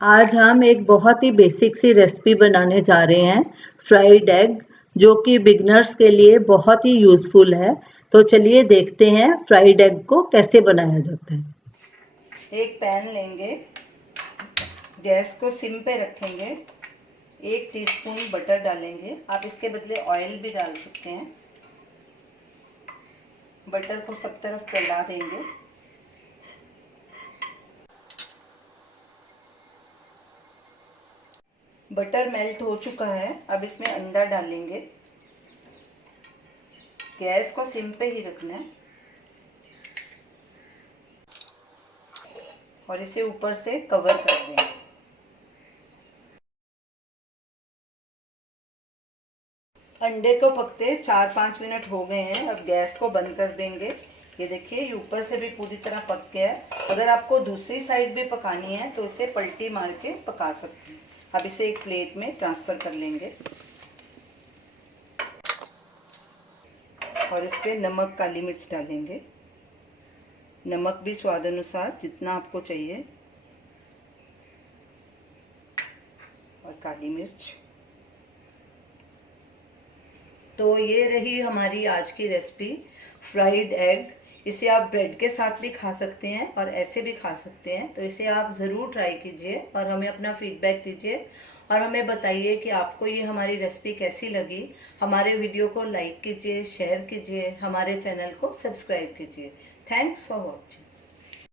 आज हम एक बहुत ही बेसिक सी रेसिपी बनाने जा रहे हैं, फ्राइड एग, जो कि बिगनर्स के लिए बहुत ही यूज़फुल है। तो चलिए देखते हैं फ्राइड एग को कैसे बनाया जाता है। एक पैन लेंगे, गैस को सिम पे रखेंगे, 1 टीस्पून बटर डालेंगे। आप इसके बदले ऑयल भी डाल सकते हैं। बटर को सब तरफ फैला देंगे। बटर मेल्ट हो चुका है, अब इसमें अंडा डालेंगे। गैस को सिम पे ही रखना है और इसे ऊपर से कवर कर देंगे। अंडे को पकते 4-5 मिनट हो गए हैं। अब गैस को बंद कर देंगे। ये देखिए, ये ऊपर से भी पूरी तरह पक गया है। अगर आपको दूसरी साइड भी पकानी है तो इसे पलटी मार के पका सकते हैं। अब इसे एक प्लेट में ट्रांसफ़र कर लेंगे और इस पर नमक, काली मिर्च डालेंगे। नमक भी स्वाद अनुसार जितना आपको चाहिए, और काली मिर्च। तो ये रही हमारी आज की रेसिपी, फ्राइड एग। इसे आप ब्रेड के साथ भी खा सकते हैं और ऐसे भी खा सकते हैं। तो इसे आप ज़रूर ट्राई कीजिए और हमें अपना फीडबैक दीजिए और हमें बताइए कि आपको ये हमारी रेसिपी कैसी लगी। हमारे वीडियो को लाइक कीजिए, शेयर कीजिए, हमारे चैनल को सब्सक्राइब कीजिए। Thanks for watching.